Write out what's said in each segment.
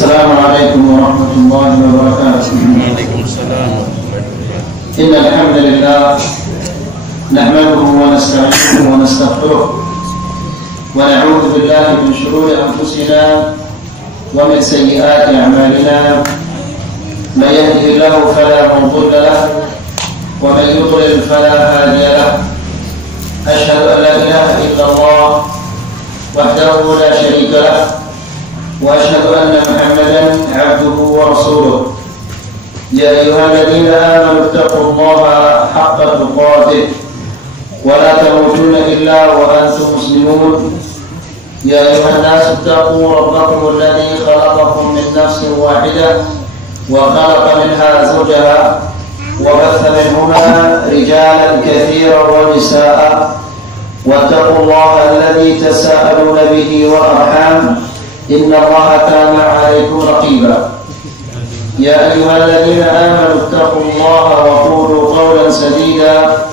السلام عليكم ورحمة الله وبركاته. وعليكم السلام ورحمة الله وبركاته. إن الحمد لله نحمده ونستعينه ونستغفره ونعوذ بالله من شرور أنفسنا ومن سيئات أعمالنا. من يهده الله فلا مضل له ومن يضلل فلا هادي له. أشهد أن لا إله إلا الله وحده لا شريك له وأشهد أن محمدا عبده ورسوله. يا أيها الذين آمنوا اتقوا الله حق تقاته ولا تموتن إلا وأنتم مسلمون. يا أيها الناس اتقوا ربكم الذي خلقكم من نفس واحدة وخلق منها زوجها وبث منهما رجالا كثيرا ونساء واتقوا الله الذي تساءلون به والأرحام إن الله كان عليكم رقيبا. يا أيها الذين آمنوا اتقوا الله وقولوا قولا سديدا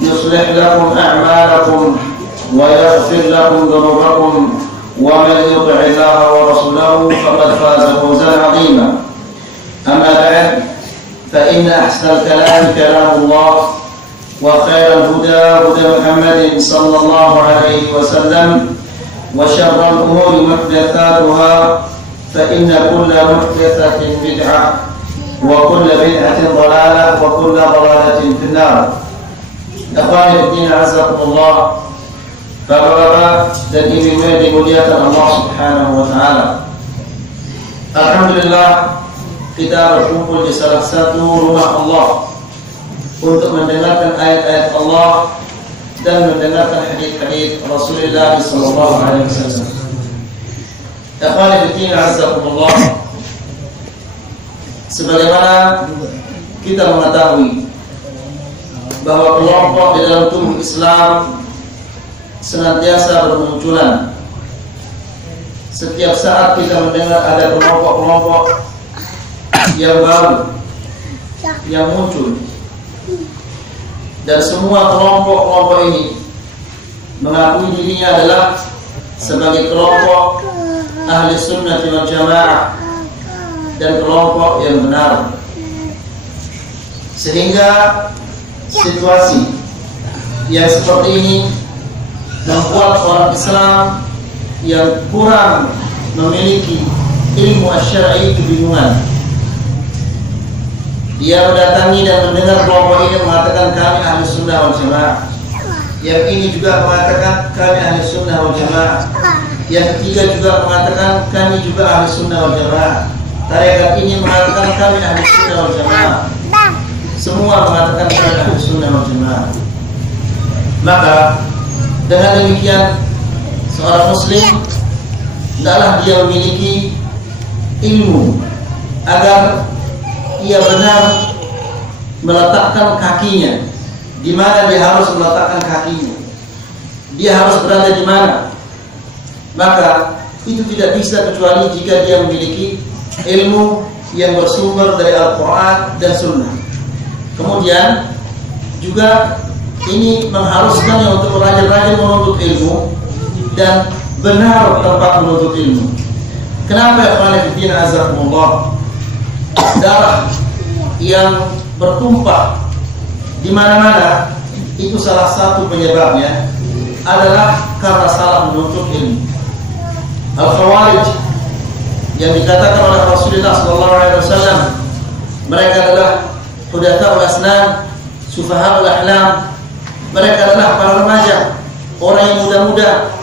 يصلح لكم أعمالكم ويغفر لكم ذنوبكم ومن يطع الله ورسوله فقد فاز فوزا عظيما. أما بعد فإن أحسن الكلام كلام الله وخير الهدى هدى محمد صلى الله عليه وسلم وشر الأمور محدثاتها فإن كل محدثة بدعة وكل بدعة ضلالة وكل ضلالة في النار. Ikhwani fiddin azakumullah. Bapak-bapak dan ibu-ibu yang dimuliakan Allah Subhanahu wa taala. Alhamdulillah kita berkumpul di salah satu rumah Allah untuk mendengarkan ayat-ayat Allah dan mendengarkan hadis-hadis Rasulullah sallallahu alaihi wasallam. Ikhwani fiddin azakumullah. Sebagaimana kita mengetahui bahwa kelompok di dalam tubuh Islam senantiasa bermunculan. Setiap saat kita mendengar ada kelompok-kelompok yang baru yang muncul, dan semua kelompok-kelompok ini mengakui dirinya adalah sebagai kelompok ahli sunnah wal jamaah dan kelompok yang benar, sehingga situasi yang seperti ini membuat orang Islam yang kurang memiliki ilmu syar'i kebingungan. Dia mendatangi dan mendengar kelompok ini mengatakan kami ahli sunnah wal jamaah, yang ini juga mengatakan kami ahli sunnah wal jamaah, yang ketiga juga mengatakan kami juga ahli sunnah wal jamaah, tarekat ini mengatakan kami ahli sunnah wal jamaah. Semua mengatakan kepada ahli sunnah wal jamaah. Maka dengan demikian seorang muslim hendaklah dia memiliki ilmu agar ia benar meletakkan kakinya di mana dia harus meletakkan kakinya. Dia harus berada di mana. Maka itu tidak bisa kecuali jika dia memiliki ilmu yang bersumber dari Al-Quran dan Sunnah. Kemudian juga ini mengharuskannya untuk rajin-rajin menuntut ilmu dan benar tempat menuntut ilmu. Kenapa ya ikhwan azakumullah? Darah yang bertumpah di mana-mana itu salah satu penyebabnya adalah karena salah menuntut ilmu. Al-Khawarij yang dikatakan oleh Rasulullah SAW, mereka adalah hudatsaul asnan, sufahaul ahlam. Mereka adalah para remaja, orang yang muda-muda,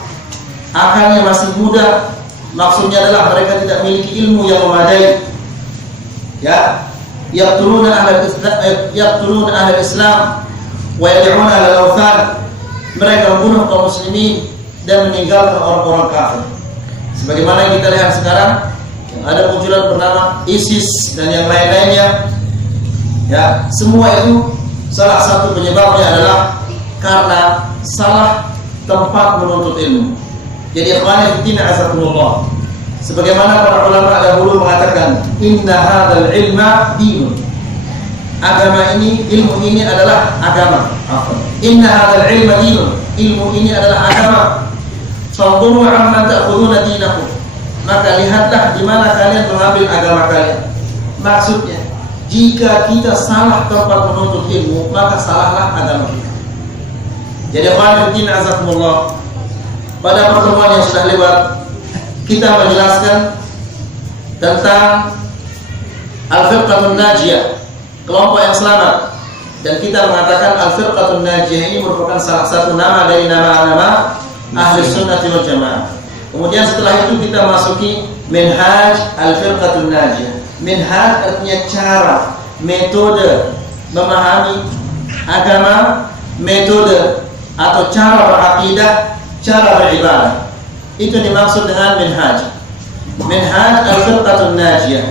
akalnya masih muda. Maksudnya adalah mereka tidak memiliki ilmu yang memadai. Ya, yaqtuluna ahlul Islam wa yad'una ila al-awthan. Mereka membunuh kaum muslimin dan meninggalkan orang-orang kafir. Sebagaimana yang kita lihat sekarang, ada munculan bernama ISIS dan yang lain-lainnya. Ya, semua itu salah satu penyebabnya adalah karena salah tempat menuntut ilmu. Jadi ikhwan fillah azakumullah, sebagaimana para ulama dahulu mengatakan inna hadzal ilma dinun. Agama ini, ilmu ini adalah agama. Inna hadzal ilma dinun. Ilmu ini adalah agama. Fadhuru amma ta'khuduna dinakum. maka lihatlah di mana kalian mengambil agama kalian. Maksudnya, jika kita salah tempat menuntut ilmu, maka salahlah agama kita. Jadi khairuddin azakumullah, pada pertemuan yang sudah lewat kita menjelaskan tentang Al-Firqatun Najiyah, kelompok yang selamat, dan kita mengatakan Al-Firqatun Najiyah ini merupakan salah satu nama dari nama-nama Ahli Sunnah wal Jamaah. Kemudian setelah itu kita masuki Minhaj Al-Firqatun Najiyah. Minhaj artinya cara, metode memahami agama, metode atau cara berakidah, cara beribadah. Itu dimaksud dengan minhaj. Minhaj Al-Firqatun Najiyah.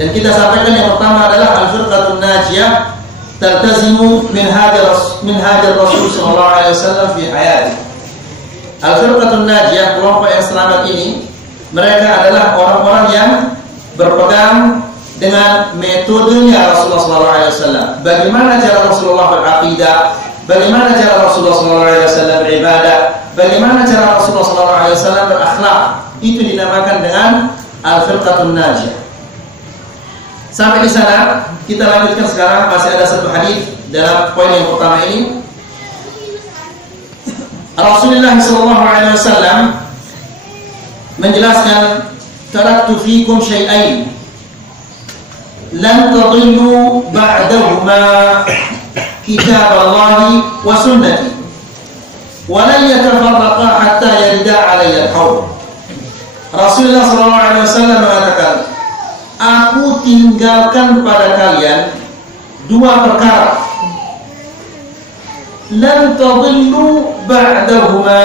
Dan kita sampaikan yang pertama adalah Al-Firqatun Najiyah taltazimu minhaj Rasul sallallahu alaihi wasallam fi hayati. Al-Firqatun Najiyah, kelompok yang selamat ini, mereka adalah orang-orang yang berpegang dengan metodenya Rasulullah sallallahu alaihi wasallam. Bagaimana cara Rasulullah berakidah, bagaimana cara Rasulullah sallallahu alaihi wasallam beribadah, bagaimana cara Rasulullah sallallahu alaihi wasallam berakhlak. Itu dinamakan dengan Al-Firqatun Najiyah. Sampai di sana, kita lanjutkan sekarang. Masih ada satu hadis dalam poin yang pertama ini. Rasulullah SAW menjelaskan, taraktu fikum syai'ain lan tadillu ba'dahuma kitab Allah wa sunnati wa lan yatafarraqa hatta yarida 'alayya al-haud. Rasulullah SAW mengatakan, aku tinggalkan pada kalian dua perkara, lan tadillu ba'dahuma,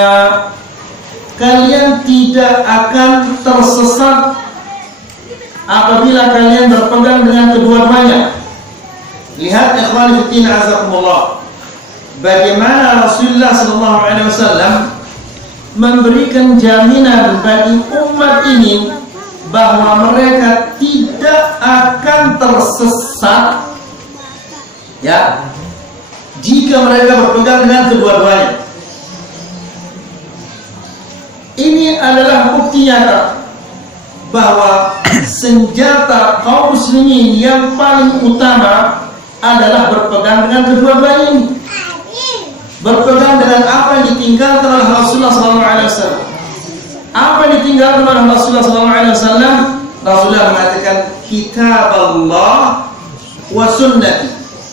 kalian tidak akan tersesat apabila kalian berpegang dengan kedua-duanya. Lihat ikhwani fillah azakumullah, bagaimana Rasulullah SAW memberikan jaminan bagi umat ini bahwa mereka tidak akan tersesat, ya, jika mereka berpegang dengan kedua-duanya. Ini adalah bukti nyata bahwa senjata kaum muslimin yang paling utama adalah berpegang dengan kedua-duanya ini. Berpegang dengan apa yang ditinggalkan oleh Rasulullah SAW. Apa yang ditinggalkan oleh Rasulullah SAW? Rasulullah mengatakan, kitab Allah wa sunnati.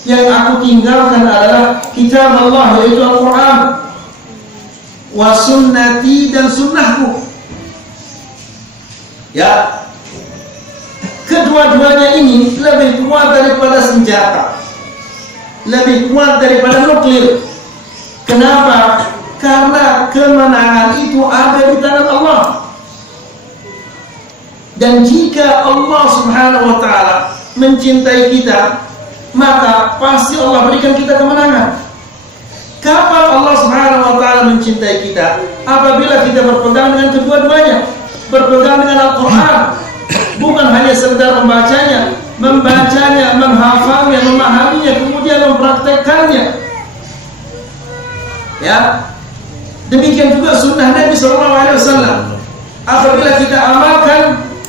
Yang aku tinggalkan adalah kitab Allah, yaitu Al-Quran, wa sunnati, dan sunnahku. Ya, kedua-duanya ini lebih kuat daripada senjata, lebih kuat daripada nuklir. Kenapa? Karena kemenangan itu ada di tangan Allah. Dan jika Allah Subhanahu wa ta'ala mencintai kita, maka pasti Allah berikan kita kemenangan. Kapan Allah Subhanahu wa ta'ala mencintai kita? Apabila kita berpegang dengan kedua-duanya, berpegang dengan Al-Quran, bukan hanya sekedar membacanya, menghafalnya, memahaminya, kemudian mempraktekkannya. Ya, demikian juga sunnah Nabi SAW. Apabila kita amalkan,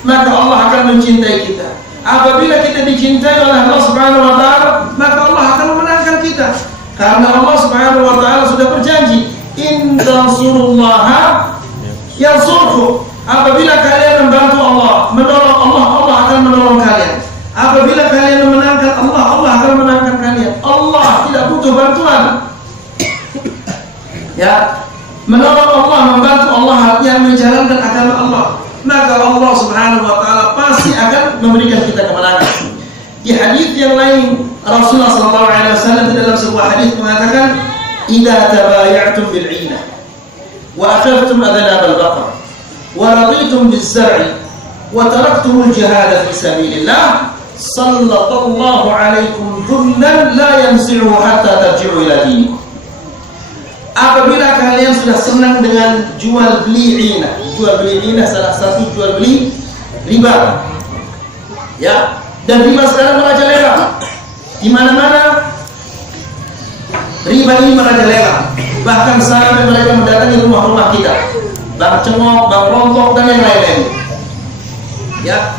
maka Allah akan mencintai kita. Apabila kita dicintai oleh Allah Subhanahu wa ta'ala, maka Allah akan memenangkan kita. Karena Allah Subhanahu wa ta'ala sudah berjanji, in tansurullaha yansurkum. Apabila kalian membantu Allah, menolong Allah, Allah akan menolong kalian. Apabila kalian memenangkan Allah, Allah akan memenangkan kalian. Allah tidak butuh bantuan. Ya, menolong Allah, membantu Allah, yang menjalankan agama Allah, maka Allah Subhanahu wa ta'ala pasti akan memberikan kita kemenangan. Di hadis yang lain, Rasulullah SAW dalam sebuah hadis mengatakan, idza tabaya'tum bil 'inah wa akhadhtum adnab al-baqar wa raditum biz-zar'i wa taraktum al-jihad fi sabilillah sallallahu alaikum dhullan la yanzi'u hatta tarji'u ila dinikum. Apabila kalian sudah senang dengan jual beli inah, jual beli inah salah satu jual beli riba, ya, dan riba sekarang merajalela di mana-mana. Riba ini merajalela, bahkan sampai mereka mendatangi rumah-rumah kita, Bang Cengok, Bang Lombok dan yang lain-lain. Ya,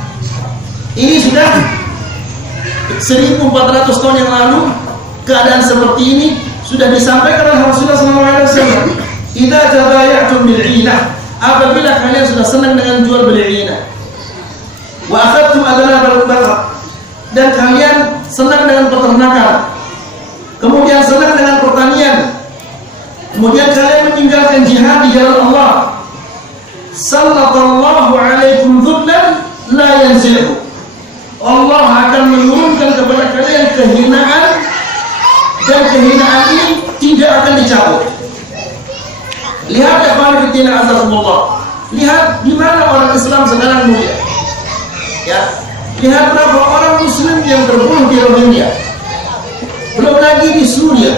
ini sudah 1400 tahun yang lalu keadaan seperti ini sudah disampaikan oleh Rasulullah SAW. Idza tabayatum bil 'inah, apabila kalian sudah senang dengan jual beli 'inah, wa akhadtum adnab al-baqar, dan kalian senang dengan peternakan, kemudian senang dengan pertanian, kemudian kalian meninggalkan jihad di jalan Allah, sallallahu alaikum dhullan la yanzi'u, Allah akan menurunkan kepada kalian kehinaan, dan kehinaan ini tidak akan dicabut. Lihat ya fillah azakumullah, lihat di mana orang Islam sekarang mulia. Ya, lihat berapa orang Muslim yang terbunuh di Rohingya, belum lagi di Suriah,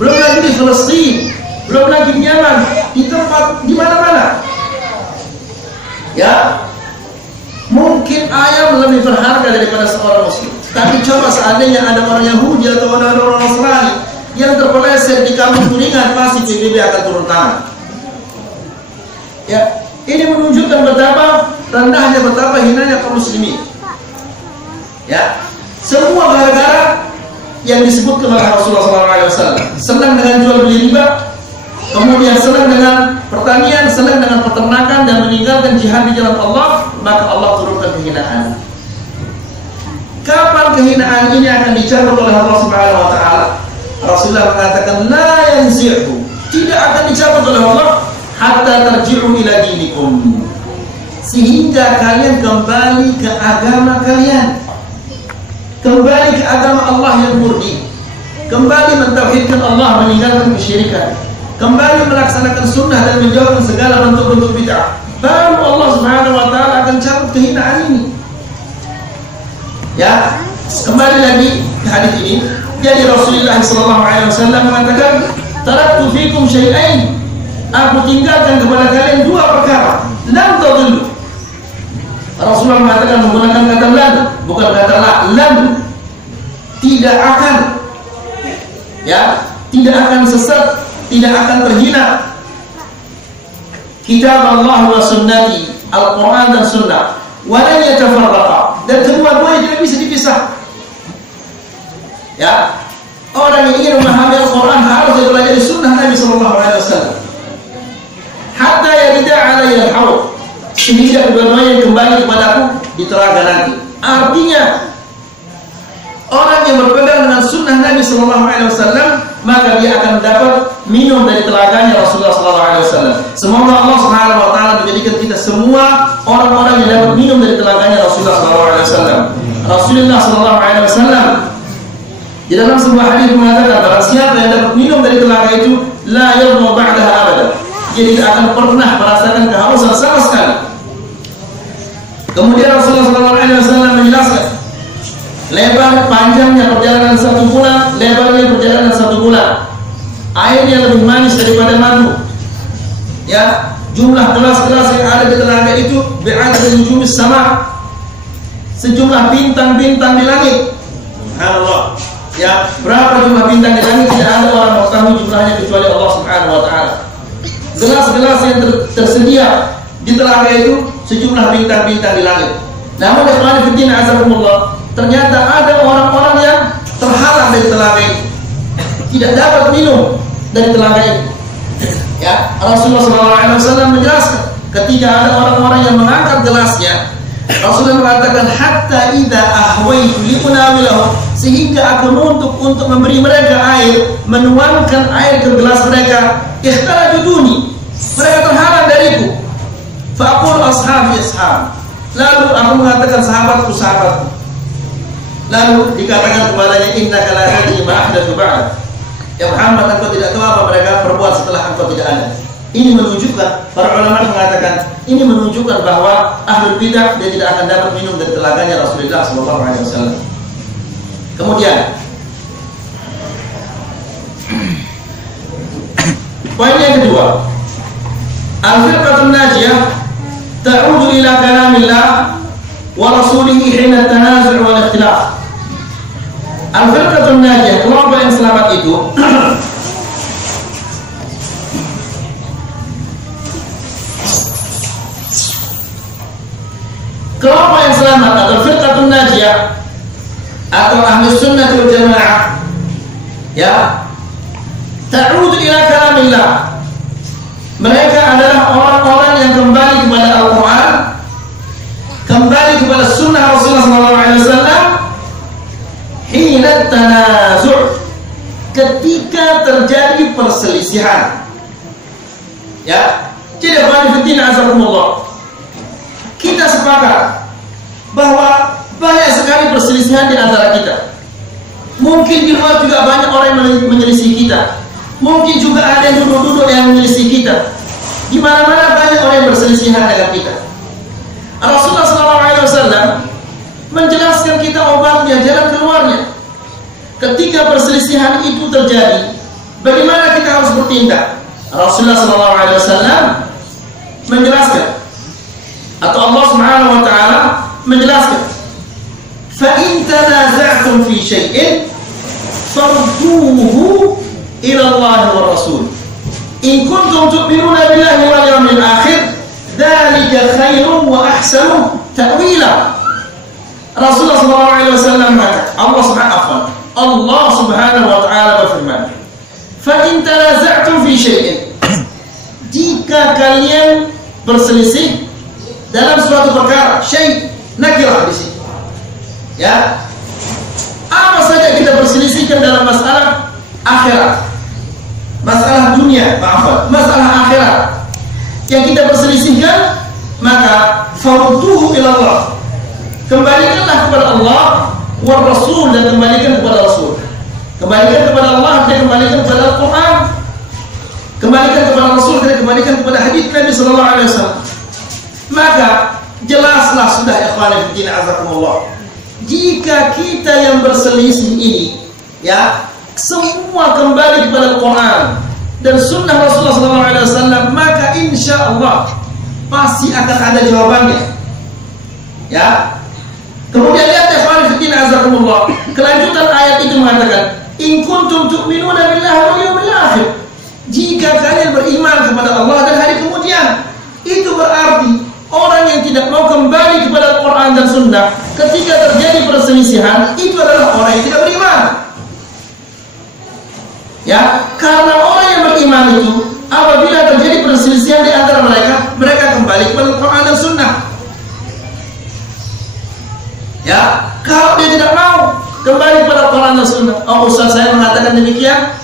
belum lagi di Palestina, belum lagi di Yaman, di tempat di mana-mana. Ya, mungkin ayam lebih berharga daripada seorang Muslim. Tapi coba seandainya ada orang Yahudi atau orang Nasrani yang terpeleset di kampung Kuningan, pasti PBB akan turun tangan. Ya, ini menunjukkan betapa rendahnya, betapa hinanya kaum muslimin. Ya, semua gara-gara yang disebutkan oleh Rasulullah SAW. Senang dengan jual beli riba, kemudian senang dengan pertanian, senang dengan peternakan, dan meninggalkan jihad di jalan Allah, maka Allah turunkan kehinaan. Kapan kehinaan ini akan dicabut oleh Allah Subhanahu wa taala? Rasulullah mengatakan la yanzi'u, tidak akan dicabut oleh Allah hatta tarji'u ila dinikum, sehingga kalian kembali ke agama kalian, kembali ke agama Allah yang murni, kembali mentauhidkan Allah, meninggalkan kesyirikan, kembali melaksanakan sunnah dan menjauhkan segala bentuk-bentuk bid'ah. Baru Allah Subhanahu wa taala akan cabut kehinaan ini. Ya, kembali lagi ke hadis ini. Jadi Rasulullah SAW mengatakan, taraktu fikum syai'ain, aku tinggalkan kepada kalian dua perkara, lam tadillu. Rasulullah mengatakan menggunakan kata lam, bukan kata lam. Tidak akan, ya, tidak akan sesat, tidak akan terhina. Kitab Allah wa sunnati, Al-Quran dan Sunnah, walan yatafarraqa, dan kedua-duanya tidak bisa dipisah. Ya, orang yang ingin memahami Al-Quran harus belajar Sunnah Nabi SAW. Hatta yarida alayya al-haud, sehingga kedua-duanya kembali kepadaku di telaga nanti. Artinya, orang yang berpegang dengan Sunnah Nabi SAW, maka dia akan dapat minum dari telaganya Rasulullah SAW. Semoga Allah Subhanahu wa taala menjadikan kita semua orang-orang yang dapat minum dari telaganya Rasulullah SAW. Rasulullah SAW di dalam sebuah hadis mengatakan, barang siapa yang dapat minum dari telaga itu, la yadhma ba'daha abadan, dia tidak akan pernah merasakan kehausan sama sekali. Kemudian Rasulullah SAW menjelaskan lebar panjangnya perjalanan 1 bulan, lebarnya perjalanan 1 bulan. Airnya lebih manis daripada madu. Ya, jumlah gelas-gelas yang ada di telaga itu berada di ujung sama, sejumlah bintang-bintang di langit. Subhanallah. Ya, berapa jumlah bintang di langit tidak ada orang mengetahui jumlahnya kecuali Allah Subhanahu wa taala. Gelas-gelas yang tersedia di telaga itu sejumlah bintang-bintang di langit. Namun ikhwan fillah azakumullah, ternyata ada orang-orang yang terhalang dari telaga ini, tidak dapat minum dari telaga ini. Ya, Rasulullah SAW menjelaskan, ketika ada orang-orang yang mengangkat gelasnya, Rasulullah mengatakan, hatta idza ahwaitu liunawilahu, sehingga aku untuk memberi mereka air, menuangkan air ke gelas mereka, ikhtarajuduni, mereka terhalang dariku. Faqul ashabi ashab, lalu aku mengatakan sahabatku. Lalu dikatakan kepadanya, innaka la tadri ma ahdatsu ba'd, ya Muhammad, engkau tidak tahu apa mereka perbuat setelah engkau tidak ada. Ini menunjukkan, para ulama mengatakan, ini menunjukkan bahwa ahlul bidah dia tidak akan dapat minum dari telaganya Rasulullah SAW. Kemudian poin yang kedua, al-firqatun najiyah ta'udu ila kalamillah wa rasulihi hina tanazu' wal ikhtilaf. Al-firqatun najiyah, kelompok yang selamat itu Ya, ta'udu ila kalamillah. Mereka adalah orang-orang yang kembali kepada Al-Quran, kembali kepada sunnah Rasulullah SAW. Hina tanazu', ketika terjadi perselisihan. Ya, jadi khawanifiddin azakumullah, kita sepakat bahwa banyak sekali perselisihan di antara kita. Mungkin di luar juga banyak orang yang menyelisih kita. Mungkin juga ada yang duduk-duduk yang menyelisih kita. Di mana-mana banyak orang yang berselisihan dengan kita. Rasulullah SAW menjelaskan kita obatnya, jalan keluarnya. Ketika perselisihan itu terjadi, bagaimana kita harus bertindak? Rasulullah SAW menjelaskan, atau Allah Subhanahu wa Ta'ala menjelaskan, fa in tanaza'tum fi syai'in farduhu ila Allah wa Rasul in kuntum tu'minuna billahi wal yawmil akhir dzalika khairun wa ahsanu ta'wila. Rasulullah SAW mengatakan, Allah Subhanahu wa Ta'ala berfirman, fa in tanaza'tum fi syai'in, jika kalian berselisih dalam suatu perkara, syai' nakirah di sini. Ya, apa saja kita perselisihkan dalam masalah akhirat, masalah dunia, masalah akhirat yang kita perselisihkan, maka farduhu ila Allah, kembalikanlah kepada Allah, wa Rasul, dan kembalikan kepada Rasul. Kembalikan kepada Allah dan kembalikan kepada Al-Quran, kembalikan kepada Rasul dan kembalikan kepada hadits Nabi sallallahu alaihi wasallam. Maka jelaslah sudah ikhwan fillah azakumullah, jika kita yang berselisih ini, ya, semua kembali kepada Al-Quran dan sunnah Rasulullah SAW, maka insya Allah pasti akan ada jawabannya. Ya. Kemudian lihat ikhwan fillah azakumullah, kelanjutan ayat itu mengatakan, in kuntum tu'minuna billahi wal yawmil akhir, jika kalian beriman kepada Allah dan hari kemudian. Itu berarti orang yang tidak mau kembali kepada Al-Quran dan Sunnah ketika terjadi perselisihan, itu adalah orang yang tidak beriman. Ya, karena orang yang beriman itu apabila terjadi perselisihan di antara mereka kembali kepada Al-Quran dan Sunnah. Ya, kalau dia tidak mau kembali kepada Al-Quran dan Sunnah, oh ustaz saya mengatakan demikian,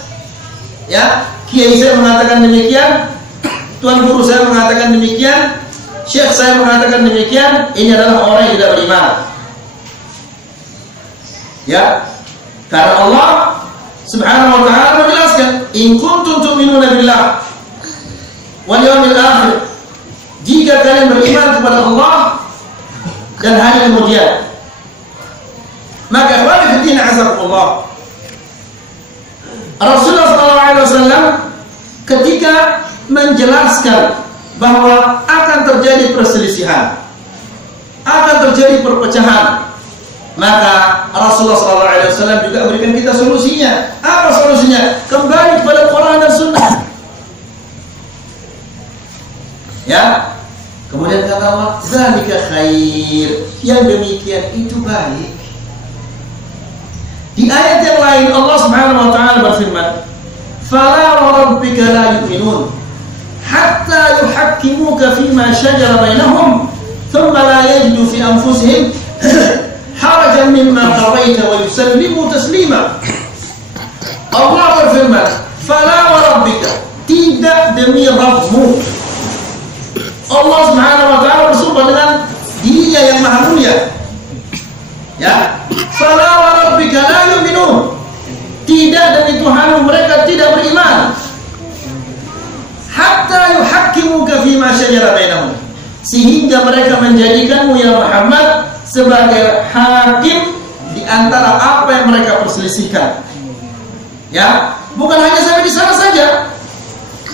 ya, kiai saya mengatakan demikian, tuan guru saya mengatakan demikian, syekh saya mengatakan demikian, ini adalah orang yang tidak beriman. Ya, karena Allah Subhanahu wa Ta'ala menjelaskan, in kuntum tu'minuna billah wal yawmil akhir, jika kalian beriman kepada Allah dan hari kemudian. Maka ikhwan fillah azakumullah, Rasulullah SAW ketika menjelaskan bahwa akan terjadi perselisihan, akan terjadi perpecahan, maka Rasulullah SAW juga berikan kita solusinya. Apa solusinya? Kembali kepada Quran dan Sunnah. Ya. Kemudian kata Allah, zalika khair, yang demikian itu baik. Di ayat yang lain Allah Subhanahu wa Ta'ala berfirman, fala wa rabbika la yu'minun hatta yuhakkimuka fima shajara bainahum thumma la yajidu fi anfusihim harajan mimma qadaita wa yusallimu taslima. Allah berfirman, fala wa rabbika, tidak demi Rabbmu. Allah Subhanahu wa Ta'ala bersumpah dengan Dia yang maha mulia. Ya, fala wa rabbika la yu'minun, tidak demi Tuhanmu mereka tidak beriman, hatta yuhakkimuka fima shajara bainahum, sehingga mereka menjadikanmu ya Muhammad sebagai hakim di antara apa yang mereka perselisihkan. Ya, bukan hanya sampai di sana saja,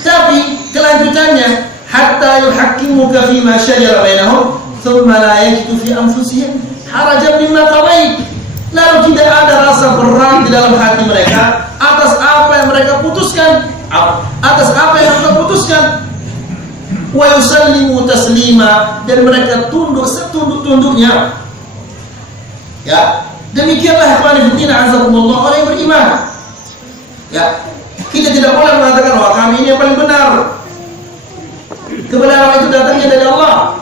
tapi kelanjutannya, hatta yuhakkimuka fima shajara bainahum thumma la yajidu fi anfusihim harajan mimma qadait, lalu tidak ada rasa berat di dalam hati mereka atas apa yang mereka putuskan, atas apa yang mereka putuskan, wa yusallimu taslima, dan mereka tunduk setunduk-tunduknya. Ya, demikianlah ikhwan fillah azakumullah orang yang beriman. Ya, kita tidak boleh mengatakan bahwa kami ini yang paling benar. Kebenaran itu datangnya dari Allah.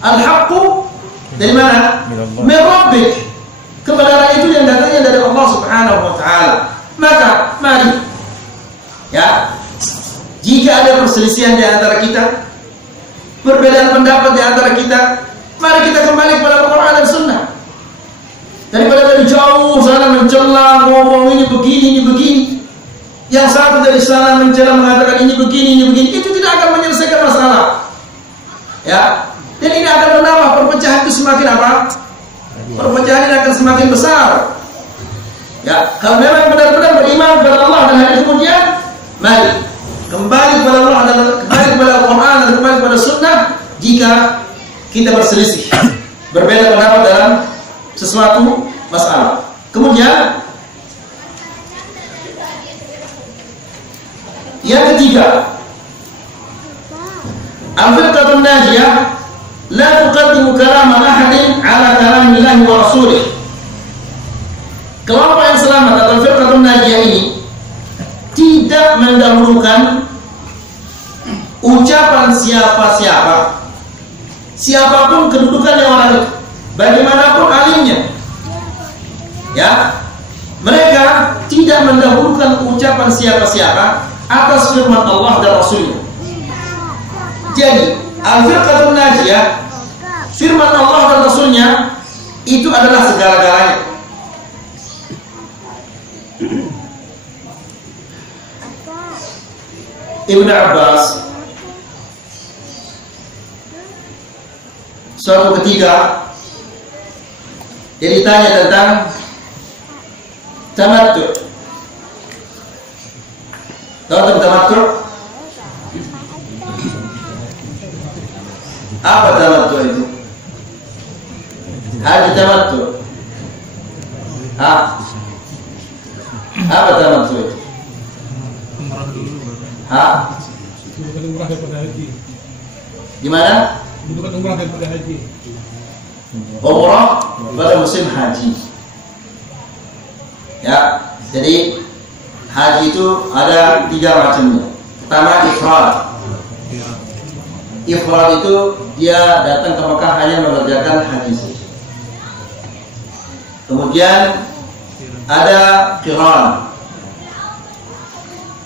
Al-haqqu dari mana? Min Rabbik. Kebenaran itu yang datangnya dari Allah Subhanahu wa taala. Maka mari ya, jika ada perselisihan di antara kita, perbedaan pendapat di antara kita, mari kita kembali kepada Al-Quran dan Sunnah. Daripada dari jauh sana mencela, ngomong ini begini. Yang satu dari sana mencela mengatakan ini begini, itu tidak akan menyelesaikan masalah. Ya, dan ini akan menambah perpecahan itu semakin apa? Perpecahan ini akan semakin besar. Ya, kalau memang benar-benar beriman kepada Allah dan hari kemudian, mari kembali kepada Allah dan kembali kepada Al-Quran dan kembali kepada Sunnah. Jika kita berselisih, berbeda pendapat dalam sesuatu masalah, kemudian yang ketiga, al-firqatun najiyah la tuqaddimu kalam ahadin ala kalamillahi wa rasulih. Kelompok yang selamat atau firqatun najiyah ini tidak mendahulukan ucapan siapa-siapa, siapapun kedudukannya orang itu, bagaimanapun alimnya. Ya, mereka tidak mendahulukan ucapan siapa-siapa atas firman Allah dan Rasulnya. Jadi al-firqatun najiyah, firman Allah dan Rasulnya itu adalah segala-galanya. Ibnu Abbas suatu ketika dia ditanya tentang tamattu. Tahu tentang tamattu? Apa tamattu itu? Haji tamattu. Apa tamattu itu? Gimana? Umrah pada musim haji. Ya, jadi haji itu ada 3 macamnya. Pertama ifrad. Ifrad itu dia datang ke Mekah hanya mengerjakan haji saja. Kemudian ada qiran.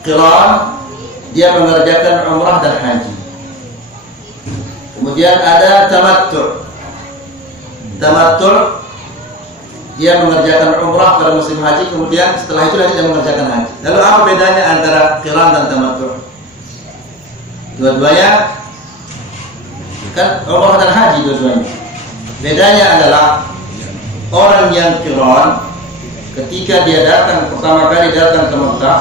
Qiran dia mengerjakan umrah dan haji. Kemudian ada tamattu. Tamattu dia mengerjakan umrah pada musim haji, kemudian setelah itu dia mengerjakan haji. Lalu apa bedanya antara qiran dan tamattu? Dua-duanya kan umrah dan haji dua-duanya. Bedanya adalah orang yang qiran ketika dia datang pertama kali datang ke Mekah,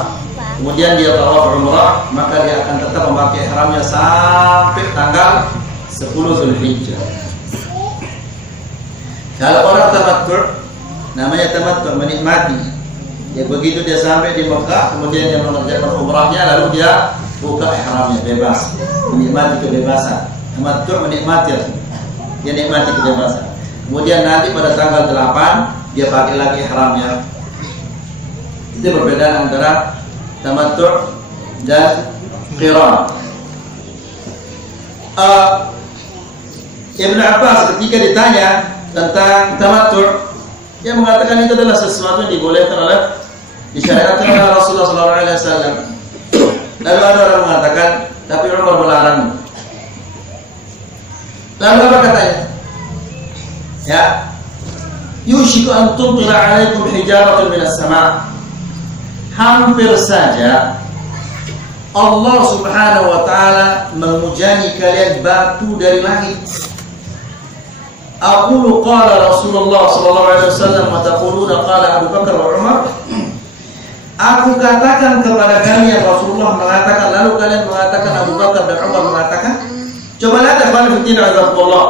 kemudian dia tawaf umrah, maka dia akan tetap memakai ihramnya sampai tanggal 10 Zulhijjah. Kalau orang tamattu, namanya tamattu menikmati. Ya begitu dia sampai di Mekah, kemudian dia mengerjakan umrahnya, lalu dia buka ihramnya bebas, menikmati kebebasan. Tamattu menikmati, dia nikmati kebebasan. Kemudian nanti pada tanggal 8 dia pakai lagi ihramnya. Itu perbedaan antara tamattu dan qiran. Ibnu Abbas ketika ditanya tentang tamattu, dia mengatakan itu adalah sesuatu yang dibolehkan oleh disyariatkan oleh Rasulullah SAW. Lalu ada orang mengatakan, tapi Umar melarang. Lalu apa katanya? Ya, yushiku an tumtira alaikum hijaratun minas sama'. Hampir saja Allah Subhanahu wa taala mengujani kalian batu dari langit. Aqulu qala Rasulullah sallallahu alaihi wasallam wa taquluna qala Abu Bakar wa Umar. Aku katakan kepada kalian Rasulullah mengatakan, lalu kalian mengatakan Abu Bakar dan Umar mengatakan. Coba lihat ikhwan fillah azzakumullah.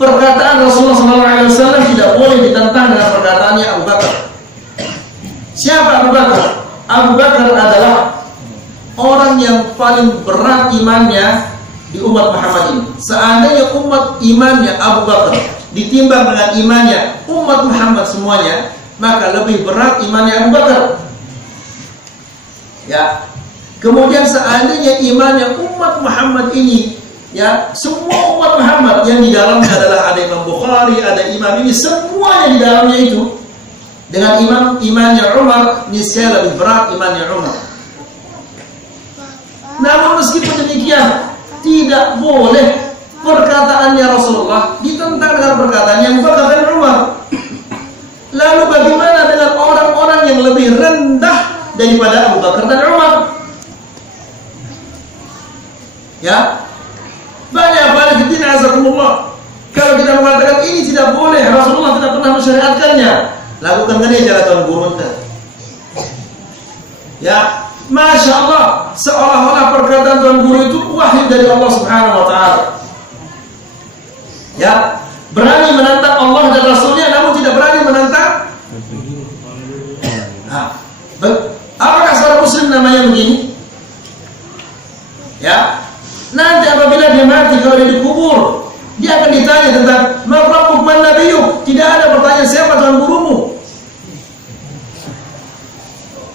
Perkataan Rasulullah sallallahu alaihi wasallam tidak boleh ditentang dengan perkataannya Abu Bakar. Siapa Abu Bakar? Abu Bakar adalah orang yang paling berat imannya di umat Muhammad ini. Seandainya umat imannya Abu Bakar ditimbang dengan imannya umat Muhammad semuanya, maka lebih berat imannya Abu Bakar. Ya. Kemudian seandainya imannya umat Muhammad ini, ya, semua umat Muhammad yang di dalamnya adalah ada Imam Bukhari, ada imam ini, semuanya di dalamnya itu, dengan imannya Umar, niscaya lebih berat imannya Umar. Namun meskipun demikian, tidak boleh perkataannya Rasulullah ditentang dengan perkataan yang berkata Umar. Lalu bagaimana dengan orang-orang yang lebih rendah daripada Abu Bakar dan Umar? Ya, banyak fitin azakumullah. Kalau kita mengatakan ini tidak boleh, Rasulullah tidak pernah mensyariatkannya, lakukan saja jalan Tuan Guru. Ya, Masya Allah, seolah-olah perkataan Tuan Guru itu wahyu dari Allah Subhanahu Wa Taala. Ya, berani menantang Allah dan Rasulnya, namun tidak berani menantang. Nah, apakah seorang Muslim namanya begini? Ya, nanti apabila dia mati, kalau dia dikubur, dia akan ditanya tentang Rabbuk man nabiyyuk. Tidak ada pertanyaan siapa Tuhan gurumu.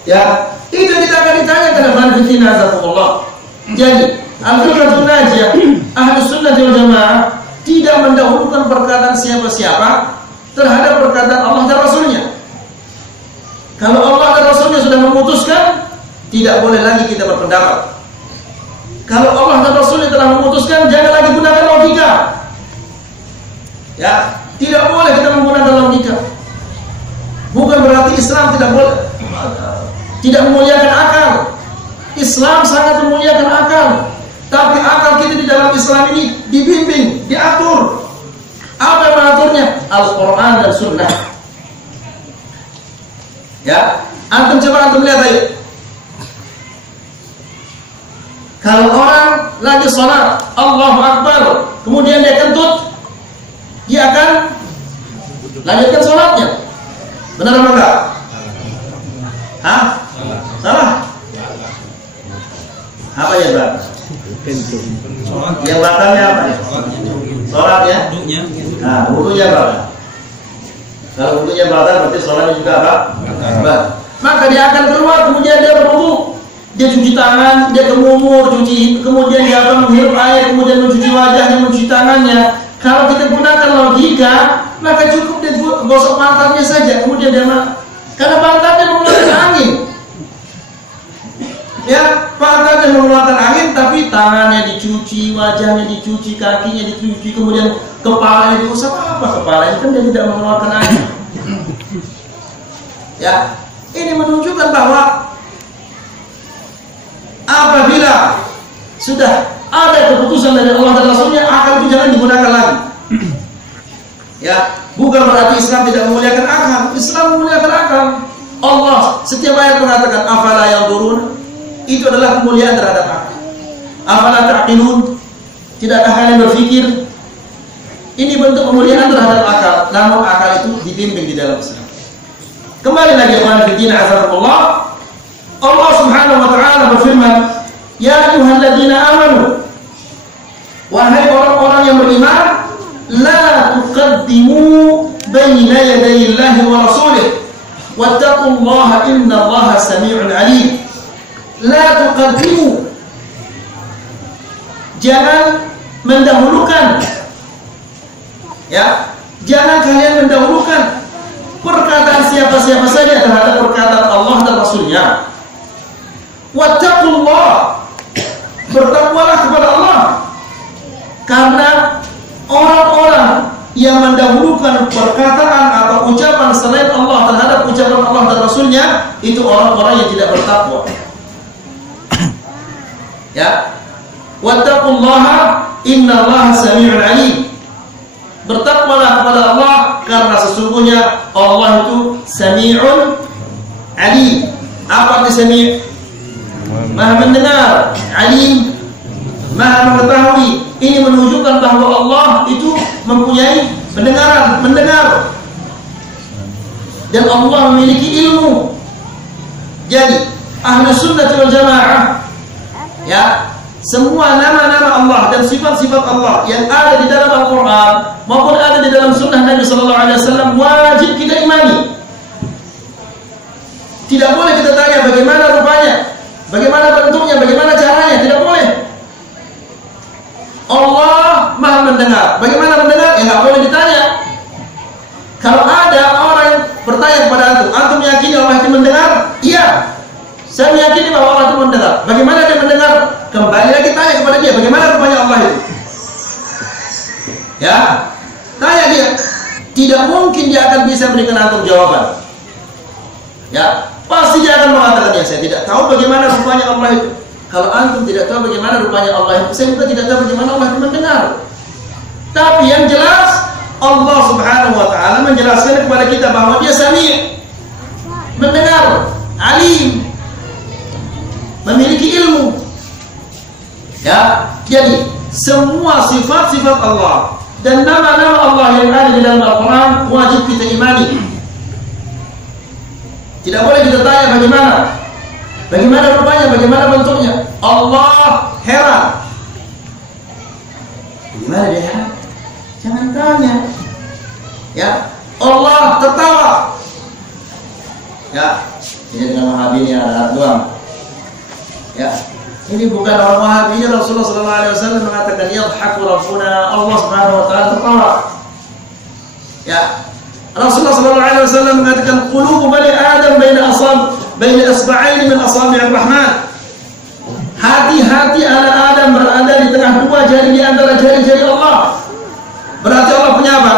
Ya, itu kita akan ditanya karena fitina azakumullah. Jadi, al-firqatun najiyah, Ahlus Sunnah wal Jamaah tidak mendahulukan perkataan siapa-siapa terhadap perkataan Allah dan Rasulnya. Kalau Allah dan Rasulnya sudah memutuskan, tidak boleh lagi kita berpendapat. Kalau Allah dan Rasulnya telah memutuskan, jangan lagi gunakan logika. Ya, tidak boleh kita menggunakan logika. Bukan berarti Islam tidak memuliakan akal. Islam sangat memuliakan akal. Tapi akal kita di dalam Islam ini dibimbing, diatur. Apa yang mengaturnya? Al-Quran dan Sunnah. Ya, antum coba lihat ayo. Kalau orang lagi sholat, Allahu Akbar, kemudian dia kentut, dia akan lanjutkan sholatnya. Benar apa enggak? Hah? Salah? Apa ya, Bang? Yang batalnya apa ya? Sholat ya? Nah, wudunya batal. Kalau wudunya batal berarti sholatnya juga apa? Batal. Maka dia akan keluar, kemudian dia berwudu. Dia cuci tangan, dia ke mumur, kemudian dia akan menghirup air, kemudian mencuci wajahnya, mencuci tangannya. Kalau kita gunakan logika, maka cukup dia gosok pantatnya saja, kemudian dia karena pantatnya mengeluarkan angin. Ya, pantatnya mengeluarkan angin, tapi tangannya dicuci, wajahnya dicuci, kakinya dicuci, kemudian kepalanya diusap. Apa kepalanya? Kan dia tidak mengeluarkan angin. Ya, ini menunjukkan bahwa apabila sudah ada keputusan dari Allah dan Rasulnya, akal itu jangan digunakan lagi. Ya, bukan berarti Islam tidak memuliakan akal. Islam memuliakan akal. Allah setiap ayat mengatakan afala yanzurun, itu adalah kemuliaan terhadap akal. Afala ta'qilun, tidakkah kalian berpikir? Ini bentuk kemuliaan terhadap akal. Namun akal itu dibimbing di dalam Islam. Kembali lagi kepada fitina azabullah. Allah Subhanahu wa taala berfirman, "Ya ayyuhalladzina amanu", wahai orang-orang yang beriman, la tuqaddimu baina yaday Allahi wa rasulih, wattaqullaha innallaha samii'un 'aliim. La tuqaddimu, jangan mendahulukan, ya, jangan kalian mendahulukan perkataan siapa-siapa saja terhadap perkataan Allah dan Rasulnya. Wattaqullah, bertakwalah kepada Allah, karena orang-orang yang mendahulukan perkataan atau ucapan selain Allah terhadap ucapan Allah dan Rasulnya, itu orang-orang yang tidak bertakwa. Ya, wattaqullaha innallaha samii'un 'aliim. Bertakwalah kepada Allah karena sesungguhnya Allah itu Sami'un 'Aliim. Apa arti Sami'? Maha mendengar, 'Alim, Maha mengetahui. Ini menunjukkan bahwa Allah itu mempunyai pendengaran, mendengar. Dan Allah memiliki ilmu. Jadi, Ahlus Sunnah wal Jamaah, ya, semua nama-nama Allah dan sifat-sifat Allah yang ada di dalam Al-Quran maupun ada di dalam Sunnah Nabi Sallallahu Alaihi Wasallam wajib kita imani. ditanya bagaimana rupanya, bagaimana bentuknya, bagaimana caranya, tidak boleh. Allah Maha mendengar. Bagaimana mendengar? Ya nggak boleh ditanya. Kalau ada orang yang bertanya kepada antum meyakini Allah itu mendengar? Iya. Saya meyakini bahwa Allah itu mendengar. Bagaimana dia mendengar? Kembali lagi tanya kepada dia, bagaimana rupanya Allah itu? Ya, tanya dia. Tidak mungkin dia akan bisa berikan antum jawaban. Ya, pasti dia akan mengatakan, ya saya tidak tahu bagaimana rupanya Allah itu. Kalau antum tidak tahu bagaimana rupanya Allah itu, saya juga tidak tahu bagaimana Allah itu mendengar. Tapi yang jelas Allah Subhanahu wa taala menjelaskan kepada kita bahwa dia Sami', mendengar, alim, memiliki ilmu. Ya, jadi semua sifat-sifat Allah dan nama-nama Allah yang ada di dalam Al-Quran wajib kita imani. Tidak boleh kita tanya bagaimana rupanya, bagaimana bentuknya. Allah heran. Bagaimana dia heran? Jangan tanya. Ya, Allah tertawa. Ya, ini dengan Wahabi ini ada doang. Ya, ini bukan orang Wahabi, ini Rasulullah SAW mengatakan yadhaku Rabbuna, Allah Subhanahu wa taala tertawa. Ya, Rasulullah SAW mengatakan qulubu bani Adam baina asba'ain min asabi'ir Rahman. Hati-hati anak Adam berada di tengah dua jari di antara jari-jari Allah. Berarti Allah punya apa?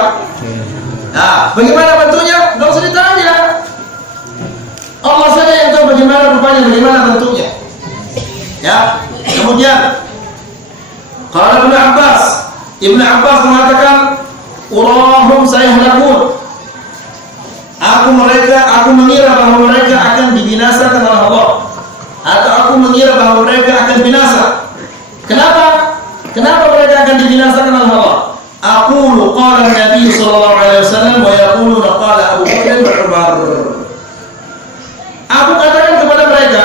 Nah, bagaimana bentuknya? Enggak usah ditanya. Allah saja yang tahu bagaimana rupanya, bagaimana bentuknya. Ya, kemudian qala Ibnu Abbas mengatakan urahum sayahlakun. Aku mengira bahwa mereka akan dibinasakan oleh Allah, atau aku mengira bahwa mereka akan binasa. Kenapa mereka akan dibinasakan oleh Allah? Aqulu qala Nabi sallallahu alaihi wasallam wa yaquluna qala Abu Bakar wa Umar. Aku katakan kepada mereka,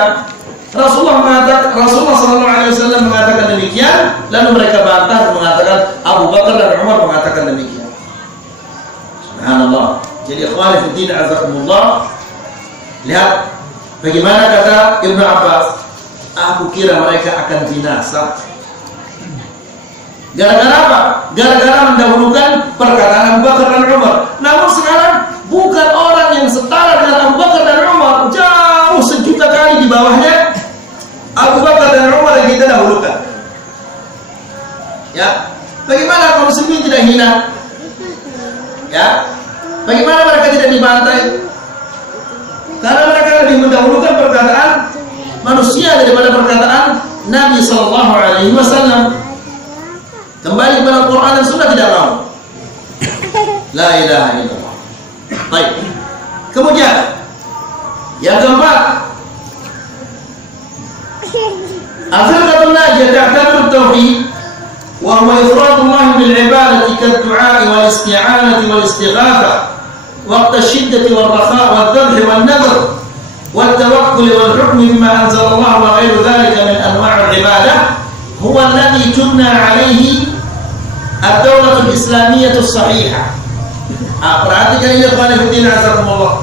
Rasulullah sallallahu alaihi wasallam mengatakan demikian, lalu mereka bantah mengatakan Abu Bakar dan Umar mengatakan demikian. Subhanallah. Jadi ikhwan fillah azakumullah, lihat bagaimana kata Ibnu Abbas, aku kira mereka akan binasa. Gara-gara apa? Gara-gara mendahulukan perkataan Abu Bakar dan Umar. Namun sekarang bukan orang yang setara dengan Abu Bakar dan Umar, jauh sejuta kali di bawahnya Abu Bakar dan Umar yang kita dahulukan. Ya, bagaimana kaum muslimin tidak hina? Ya, bagaimana mereka tidak dibantai? Karena mereka lebih mendahulukan perkataan manusia daripada perkataan Nabi sallallahu alaihi wasallam. Kembali kepada Quran dan Sunnah tidak mau. La ilaha illallah. Baik. Kemudian yang keempat, al-firqatul najiyah ta'tabiru at-tauhid wa huwa ifradullah bil ibadati kad-du'a wal isti'anati wal istighathah waqt ash-shiddati wal rakha' wal dhabh wal nadhr wal tawakkul wal hukm mimma anzala Allah wa ghayru dhalika min anwa' al-ibadah huwa alladhi tubna alayhi ad-dawlatul islamiyyah as-sahihah. Perhatikan ini ikhwan fillah azakumullah.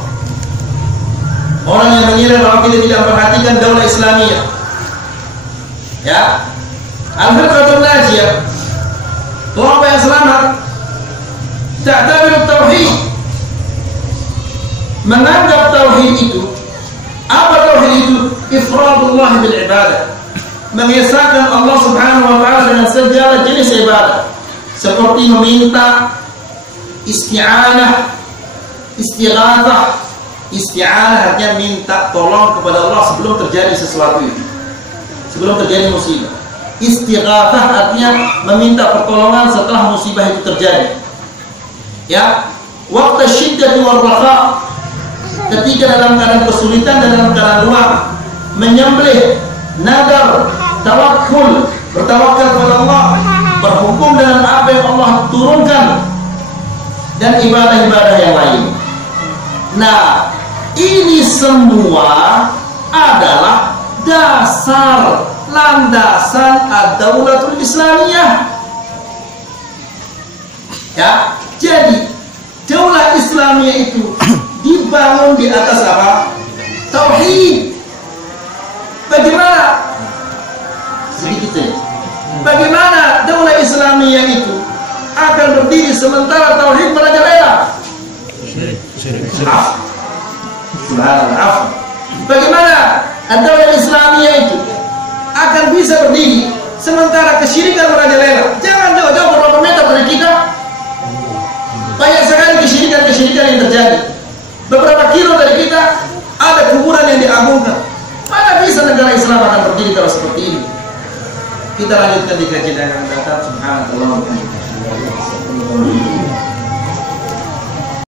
Orang yang mengira bahwa kita tidak memperhatikan daulah Islamiyah. Ya. Al-firqatul najiyah, kelompok yang selamat, ta'tabiru tauhid, menganggap tauhid itu, apa tauhid itu? Ifradullah bil ibadah, mengesahkan Allah Subhanahu wa taala dengan segala jenis ibadah, seperti meminta, isti'anah, istighatsah. Isti'anah artinya minta tolong kepada Allah sebelum terjadi sesuatu itu, sebelum terjadi musibah. Istighatsah artinya meminta pertolongan setelah musibah itu terjadi. Ya, waqta syiddati war rakha, ketika dalam keadaan kesulitan dan dalam keadaan luar, menyembelih, nadar, tawakkul, bertawakal kepada Allah, berhukum dengan apa yang Allah turunkan, dan ibadah-ibadah yang lain. Nah, ini semua adalah dasar, landasan ad-daulatul Islamiyah. Ya, jadi daulah Islamiyah itu dibangun di atas apa? Tauhid. berdiri sementara tauhid merajalela? Subhanallah. Bagaimana ad-daulah Islamiyah itu akan bisa berdiri sementara kesyirikan merajalela? Jangan jauh-jauh beberapa meter dari kita. Banyak sekali kesyirikan yang terjadi. Beberapa kilo dari kita ada kuburan yang diagungkan. Mana bisa negara Islam akan berdiri kalau seperti ini? Kita lanjutkan di kajian yang akan datang. Subhanallah.